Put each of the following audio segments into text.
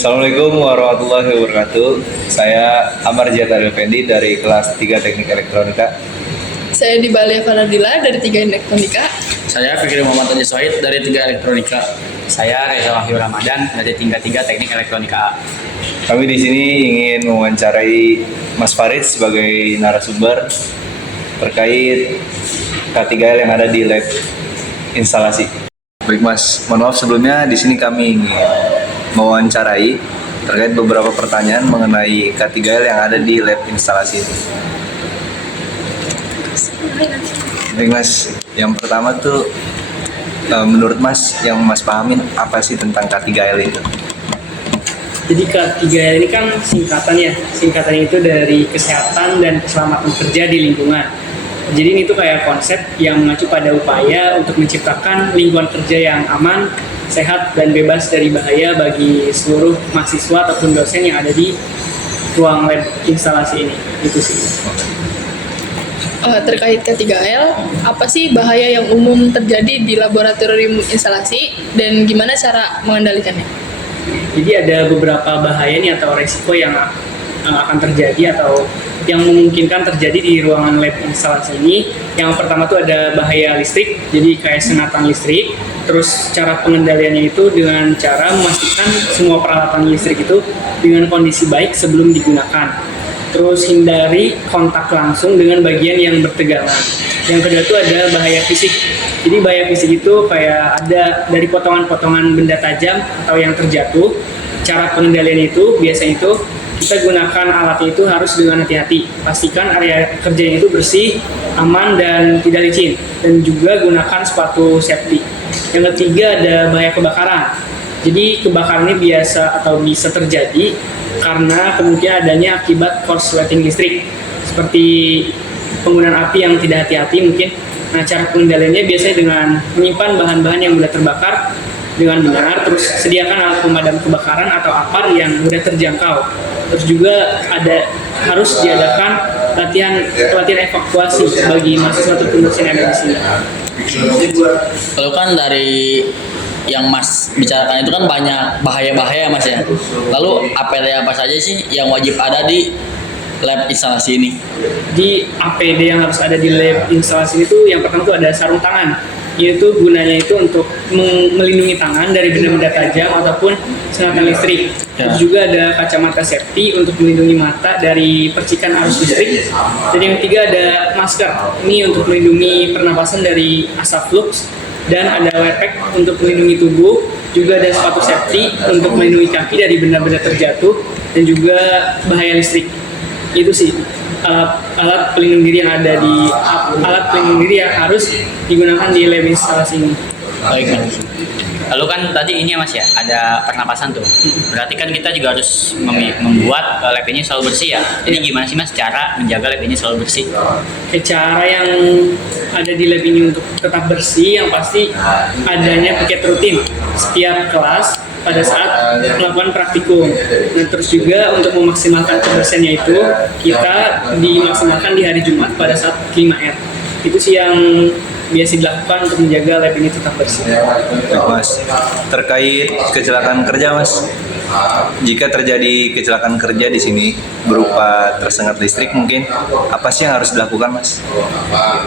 Assalamualaikum warahmatullahi wabarakatuh. Saya Amar Jata Effendi dari kelas 3 Teknik Elektronika. Saya di Balia Fanadila dari 3 Elektronika. Saya Fikri Muhammad Haji Sohid dari 3 Elektronika. Saya Reza Wahyu Ramadan dari tingkat 3 Teknik Elektronika A. Kami di sini ingin mewawancarai Mas Farid sebagai narasumber terkait K3L yang ada di lab instalasi. Baik Mas, mohon maaf sebelumnya di sini kami ingin mewawancarai terkait beberapa pertanyaan mengenai K3L yang ada di lab instalasi ini. Baik Mas, yang pertama tuh menurut Mas yang Mas pahamin apa sih tentang K3L itu? Jadi K3L ini kan singkatannya itu dari kesehatan dan keselamatan kerja di lingkungan. Jadi ini tuh kayak konsep yang mengacu pada upaya untuk menciptakan lingkungan kerja yang aman, sehat, dan bebas dari bahaya bagi seluruh mahasiswa ataupun dosen yang ada di ruang lab instalasi ini. Itu sih. Terkait K3L, apa sih bahaya yang umum terjadi di laboratorium instalasi dan gimana cara mengendalikannya? Jadi ada beberapa bahaya nih atau resiko yang akan terjadi atau yang memungkinkan terjadi di ruangan lab instalasi ini. Yang pertama tuh ada bahaya listrik, jadi kayak sengatan listrik. Terus cara pengendaliannya itu dengan cara memastikan semua peralatan listrik itu dengan kondisi baik sebelum digunakan. Terus hindari kontak langsung dengan bagian yang bertegangan. Yang kedua itu ada bahaya fisik. Jadi bahaya fisik itu kayak ada dari potongan-potongan benda tajam atau yang terjatuh. Cara pengendalian itu biasanya itu kita gunakan alatnya itu harus dengan hati-hati. Pastikan area kerjanya itu bersih, aman, dan tidak licin. Dan juga gunakan sepatu safety. Yang ketiga ada bahaya kebakaran. Jadi kebakaran ini biasa atau bisa terjadi karena kemungkinan adanya akibat korsleting listrik seperti penggunaan api yang tidak hati-hati mungkin. Nah, cara pengendaliannya biasanya dengan menyimpan bahan-bahan yang mudah terbakar dengan benar, terus sediakan alat pemadam kebakaran atau APAR yang mudah terjangkau. Terus juga harus diadakan pelatihan evakuasi bagi mahasiswa ataupun dosen yang ada di sini. Kalau kan dari yang Mas bicarakan itu kan banyak bahaya-bahaya Mas ya. Lalu apa saja sih yang wajib ada di lab instalasi ini? Di APD yang harus ada di lab instalasi itu yang pertama itu ada sarung tangan. Yaitu gunanya itu untuk melindungi tangan dari benda-benda tajam ataupun sengatan listrik. Terus juga ada kacamata safety untuk melindungi mata dari percikan arus listrik. Dan yang ketiga ada masker. Ini untuk melindungi pernapasan dari asap flux. Dan ada wear pack untuk melindungi tubuh. Juga ada sepatu safety untuk melindungi kaki dari benda-benda terjatuh. Dan juga bahaya listrik. Itu sih alat pelindung diri yang ada di alat pelindung diri yang harus digunakan di lab instalasi ini. Baik Mas. Lalu kan tadi ini ya Mas ya, ada pernapasan tuh. Berarti kan kita juga harus membuat lab ini selalu bersih ya. Jadi gimana sih Mas cara menjaga lab ini selalu bersih? Cara yang ada di lab ini untuk tetap bersih yang pasti adanya piket rutin setiap kelas pada saat melakukan praktikum. Nah, terus juga untuk memaksimalkan kebersihannya itu kita dimaksimalkan di hari Jumat pada saat 5R. Itu sih yang biasa dilakukan untuk menjaga lab ini tetap bersih. Baik Mas, terkait kecelakaan kerja Mas, jika terjadi kecelakaan kerja di sini berupa tersengat listrik mungkin, apa sih yang harus dilakukan Mas?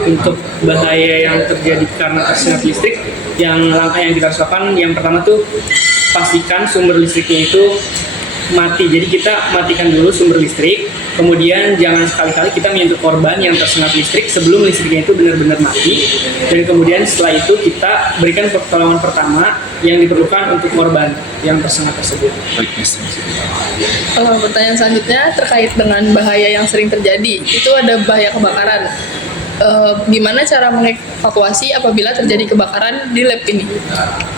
Untuk bahaya yang terjadi karena tersengat listrik, langkah yang kita harus lakukan yang pertama tuh pastikan sumber listriknya itu mati. Jadi kita matikan dulu sumber listrik, kemudian jangan sekali-kali kita menyentuh korban yang tersengat listrik sebelum listriknya itu benar-benar mati. Dan kemudian setelah itu kita berikan pertolongan pertama yang diperlukan untuk korban yang tersengat tersebut. Pertanyaan selanjutnya terkait dengan bahaya yang sering terjadi, itu ada bahaya kebakaran. Gimana cara mengevakuasi apabila terjadi kebakaran di lab ini?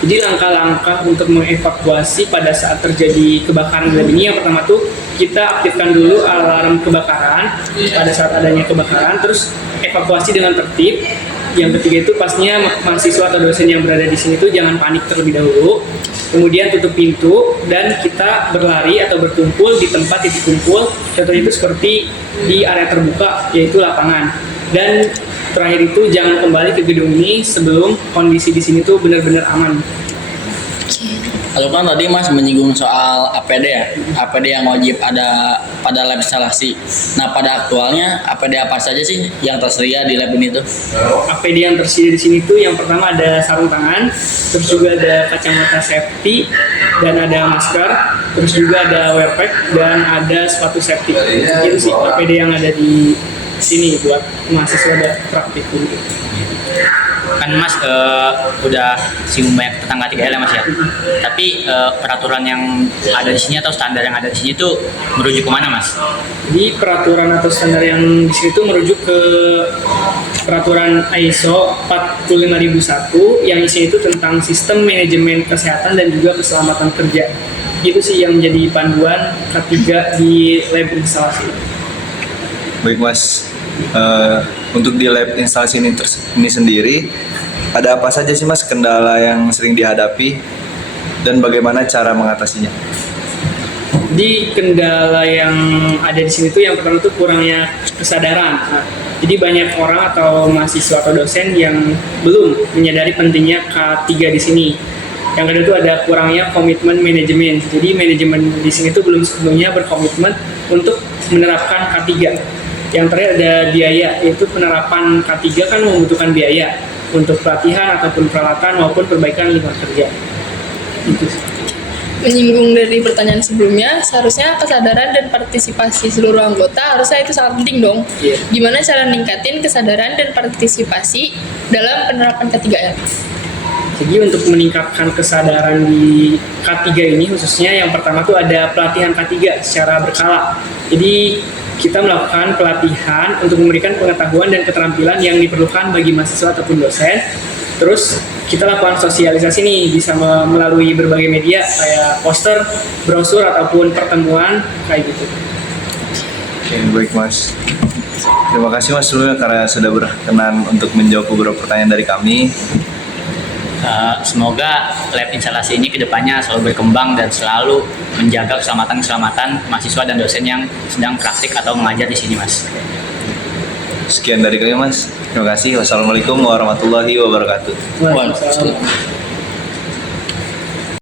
Jadi langkah-langkah untuk mengevakuasi pada saat terjadi kebakaran di lab ini yang pertama tuh kita aktifkan dulu alarm kebakaran pada saat adanya kebakaran, terus evakuasi dengan tertib. Yang ketiga itu pastinya mahasiswa atau dosen yang berada di sini tuh jangan panik terlebih dahulu. Kemudian tutup pintu dan kita berlari atau berkumpul di tempat titik kumpul. Contohnya itu seperti di area terbuka yaitu lapangan. Dan terakhir itu jangan kembali ke gedung ini sebelum kondisi di sini tuh benar-benar aman. Oke. Lalu kan tadi Mas menyinggung soal APD ya, APD yang wajib ada pada lab instalasi. Nah pada aktualnya APD apa saja sih yang tersedia di lab ini tuh? APD yang tersedia di sini tuh yang pertama ada sarung tangan, terus juga ada kacamata safety, dan ada masker, terus juga ada wear pack, dan ada sepatu safety. Itu sih APD yang ada di sini buat mahasiswa dan praktikum. Kan Mas udah singgung banyak tentang K3L ya Mas ya. Tapi peraturan yang ada di sini atau standar yang ada di sini tuh merujuk kemana Mas? Jadi peraturan atau standar yang di sini tuh merujuk ke peraturan ISO 45001 yang isinya itu tentang sistem manajemen kesehatan dan juga keselamatan kerja. Itu sih yang menjadi panduan K3 di lab instalasi. Baik Mas, untuk di lab instalasi ini sendiri, ada apa saja sih Mas kendala yang sering dihadapi dan bagaimana cara mengatasinya? Jadi kendala yang ada di sini tuh yang pertama tuh kurangnya kesadaran. Nah, jadi banyak orang atau mahasiswa atau dosen yang belum menyadari pentingnya K3 di sini. Yang kedua tuh ada kurangnya komitmen manajemen. Jadi manajemen di sini tuh belum sebelumnya berkomitmen untuk menerapkan K3. Yang terakhir ada biaya, yaitu penerapan K3 kan membutuhkan biaya untuk pelatihan ataupun peralatan maupun perbaikan lingkungan kerja. Itu sih. Menyinggung dari pertanyaan sebelumnya, seharusnya kesadaran dan partisipasi seluruh anggota harusnya itu sangat penting dong. Iya. Gimana cara meningkatin kesadaran dan partisipasi dalam penerapan K3L? Jadi untuk meningkatkan kesadaran di K3 ini khususnya yang pertama tuh ada pelatihan K3 secara berkala. Jadi kita melakukan pelatihan untuk memberikan pengetahuan dan keterampilan yang diperlukan bagi mahasiswa ataupun dosen. Terus kita lakukan sosialisasi nih bisa melalui berbagai media kayak poster, brosur ataupun pertemuan kayak gitu. Oke, baik Mas. Terima kasih Mas sebelumnya karena sudah berkenan untuk menjawab beberapa pertanyaan dari kami. Semoga lab instalasi ini kedepannya selalu berkembang dan selalu menjaga keselamatan mahasiswa dan dosen yang sedang praktik atau mengajar di sini Mas. Sekian dari kami Mas. Terima kasih. Wassalamualaikum warahmatullahi wabarakatuh. Waalaikumsalam.